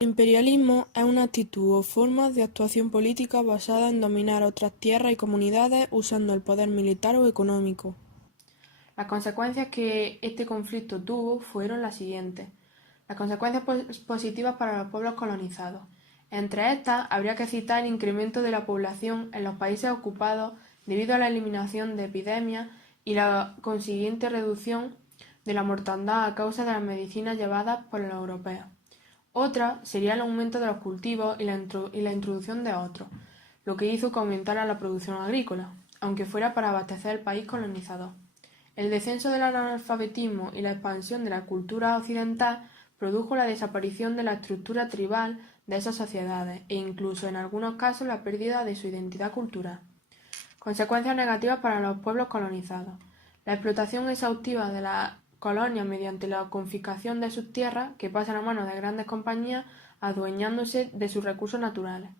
El imperialismo es una actitud o forma de actuación política basada en dominar otras tierras y comunidades usando el poder militar o económico. Las consecuencias que este conflicto tuvo fueron las siguientes. Las consecuencias positivas para los pueblos colonizados. Entre estas, habría que citar el incremento de la población en los países ocupados debido a la eliminación de epidemias y la consiguiente reducción de la mortandad a causa de las medicinas llevadas por los europeos. Otra sería el aumento de los cultivos y la introducción de otros, lo que hizo que aumentara la producción agrícola, aunque fuera para abastecer el país colonizador. El descenso del analfabetismo y la expansión de la cultura occidental produjo la desaparición de la estructura tribal de esas sociedades e incluso en algunos casos la pérdida de su identidad cultural. Consecuencias negativas para los pueblos colonizados. La explotación exhaustiva de las colonias mediante la confiscación de sus tierras, que pasan a manos de grandes compañías adueñándose de sus recursos naturales.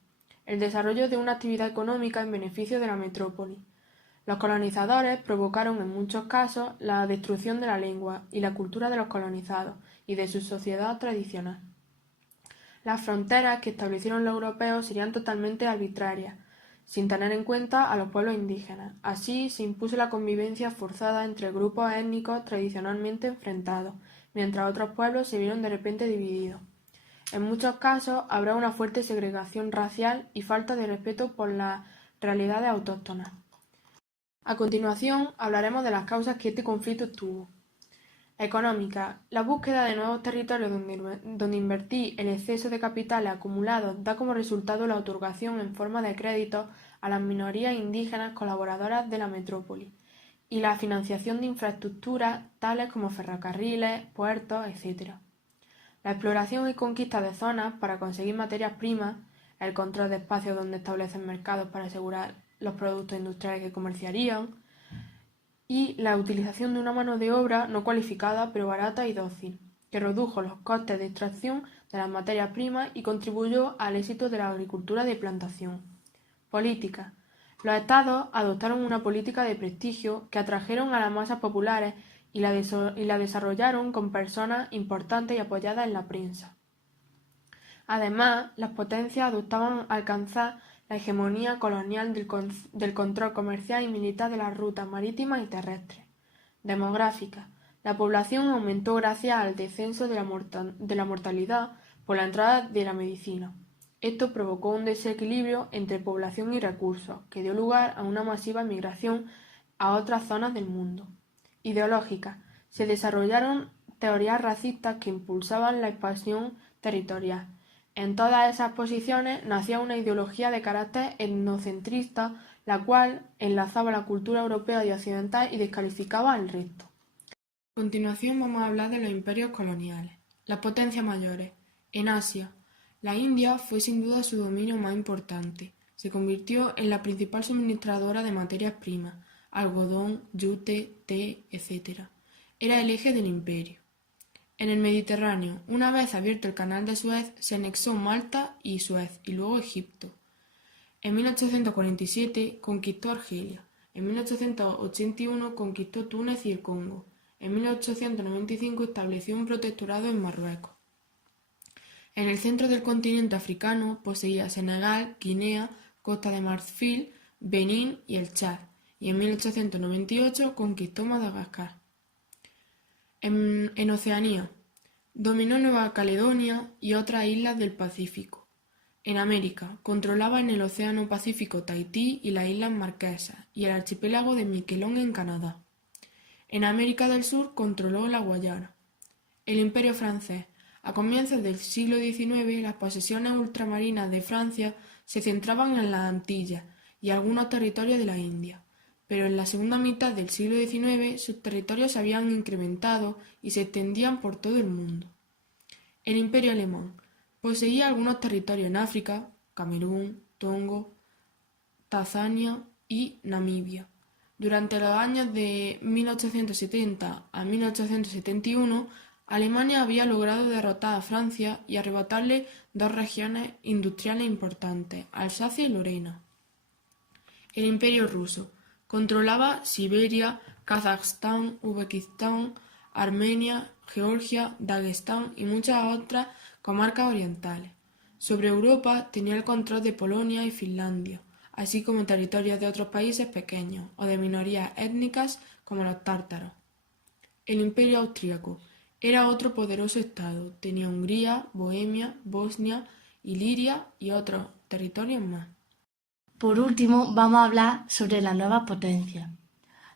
El desarrollo de una actividad económica en beneficio de la metrópoli. Los colonizadores provocaron en muchos casos la destrucción de la lengua y la cultura de los colonizados y de su sociedad tradicional. Las fronteras que establecieron los europeos serían totalmente arbitrarias, sin tener en cuenta a los pueblos indígenas. Así se impuso la convivencia forzada entre grupos étnicos tradicionalmente enfrentados, mientras otros pueblos se vieron de repente divididos. En muchos casos habrá una fuerte segregación racial y falta de respeto por las realidades autóctonas. A continuación hablaremos de las causas que este conflicto tuvo. Económica. La búsqueda de nuevos territorios donde invertir el exceso de capitales acumulados da como resultado la otorgación en forma de créditos a las minorías indígenas colaboradoras de la metrópoli y la financiación de infraestructuras tales como ferrocarriles, puertos, etc. La exploración y conquista de zonas para conseguir materias primas, el control de espacios donde establecen mercados para asegurar los productos industriales que comerciarían, y la utilización de una mano de obra no cualificada pero barata y dócil, que redujo los costes de extracción de las materias primas y contribuyó al éxito de la agricultura de plantación. Política. Los estados adoptaron una política de prestigio que atrajeron a las masas populares y la desarrollaron con personas importantes y apoyadas en la prensa. Además, las potencias adoptaban alcanzar la hegemonía colonial del control comercial y militar de las rutas marítimas y terrestres. Demográfica. La población aumentó gracias al descenso de la mortalidad por la entrada de la medicina. Esto provocó un desequilibrio entre población y recursos, que dio lugar a una masiva migración a otras zonas del mundo. Ideológica. Se desarrollaron teorías racistas que impulsaban la expansión territorial. En todas esas posiciones nacía una ideología de carácter etnocentrista, la cual enlazaba la cultura europea y occidental y descalificaba al resto. A continuación vamos a hablar de los imperios coloniales. Las potencias mayores. En Asia, la India fue sin duda su dominio más importante. Se convirtió en la principal suministradora de materias primas, algodón, yute, té, etc. Era el eje del imperio. En el Mediterráneo, una vez abierto el canal de Suez, se anexó Malta y Suez, y luego Egipto. En 1847 conquistó Argelia. En 1881 conquistó Túnez y el Congo. En 1895 estableció un protectorado en Marruecos. En el centro del continente africano poseía Senegal, Guinea, Costa de Marfil, Benín y el Chad, y en 1898 conquistó Madagascar. En Oceanía, dominó Nueva Caledonia y otras islas del Pacífico. En América, controlaba en el Océano Pacífico Tahití y las Islas Marquesas y el archipiélago de Miquelón en Canadá. En América del Sur controló la Guayana. El Imperio francés. A comienzos del siglo XIX, las posesiones ultramarinas de Francia se centraban en las Antillas y algunos territorios de la India, pero en la segunda mitad del siglo XIX sus territorios se habían incrementado y se extendían por todo el mundo. El Imperio alemán poseía algunos territorios en África, Camerún, Tongo, Tanzania y Namibia. Durante los años de 1870 a 1871, Alemania había logrado derrotar a Francia y arrebatarle dos regiones industriales importantes, Alsacia y Lorena. El Imperio ruso controlaba Siberia, Kazajstán, Uzbekistán, Armenia, Georgia, Daguestán y muchas otras comarcas orientales. Sobre Europa tenía el control de Polonia y Finlandia, así como territorios de otros países pequeños o de minorías étnicas como los tártaros. El Imperio austríaco era otro poderoso estado, tenía Hungría, Bohemia, Bosnia, Iliria y otros territorios más. Por último, vamos a hablar sobre las nuevas potencias.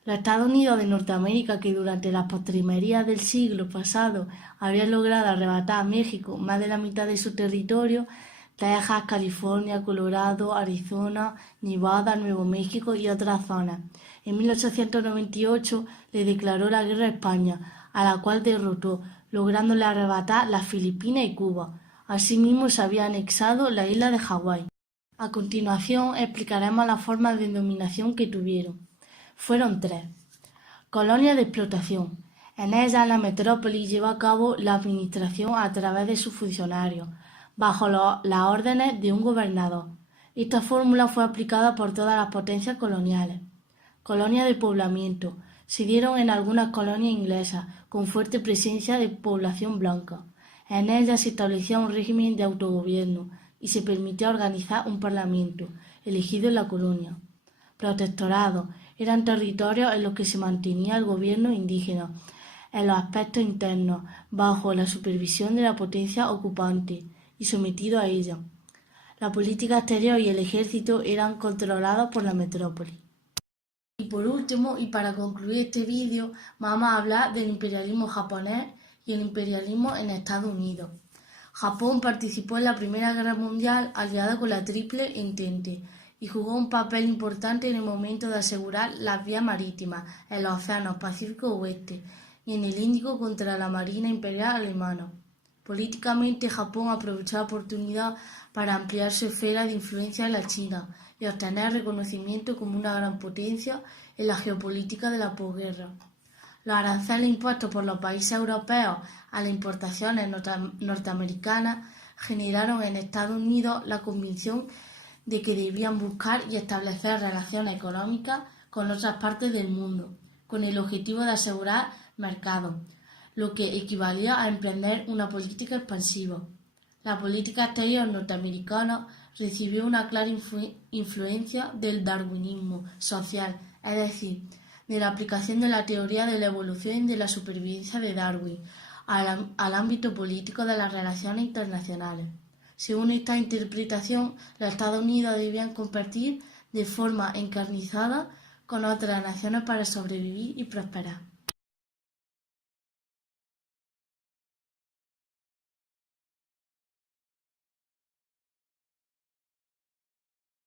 Los Estados Unidos de Norteamérica, que durante las postrimerías del siglo pasado habían logrado arrebatar a México más de la mitad de su territorio, Texas, California, Colorado, Arizona, Nevada, Nuevo México y otras zonas. En 1898 le declaró la guerra a España, a la cual derrotó, lográndole arrebatar las Filipinas y Cuba. Asimismo, se había anexado la isla de Hawái. A continuación explicaremos las formas de dominación que tuvieron. Fueron 3. Colonias de explotación. En ellas la metrópoli llevó a cabo la administración a través de sus funcionarios, bajo las órdenes de un gobernador. Esta fórmula fue aplicada por todas las potencias coloniales. Colonias de poblamiento. Se dieron en algunas colonias inglesas, con fuerte presencia de población blanca. En ellas se establecía un régimen de autogobierno y se permitía organizar un parlamento, elegido en la colonia. Protectorados. Eran territorios en los que se mantenía el gobierno indígena, en los aspectos internos, bajo la supervisión de la potencia ocupante y sometido a ella. La política exterior y el ejército eran controlados por la metrópoli. Y por último, y para concluir este vídeo, vamos a hablar del imperialismo japonés y el imperialismo en Estados Unidos. Japón participó en la Primera Guerra Mundial aliada con la Triple Entente y jugó un papel importante en el momento de asegurar las vías marítimas en los océanos Pacífico Oeste y en el Índico contra la Marina Imperial Alemana. Políticamente, Japón aprovechó la oportunidad para ampliar su esfera de influencia en la China y obtener reconocimiento como una gran potencia en la geopolítica de la posguerra. Los aranceles impuestos por los países europeos a las importaciones norteamericanas generaron en Estados Unidos la convicción de que debían buscar y establecer relaciones económicas con otras partes del mundo, con el objetivo de asegurar mercados, lo que equivalía a emprender una política expansiva. La política exterior norteamericana recibió una clara influencia del darwinismo social, es decir, de la aplicación de la teoría de la evolución y de la supervivencia de Darwin al ámbito político de las relaciones internacionales. Según esta interpretación, los Estados Unidos debían competir de forma encarnizada con otras naciones para sobrevivir y prosperar.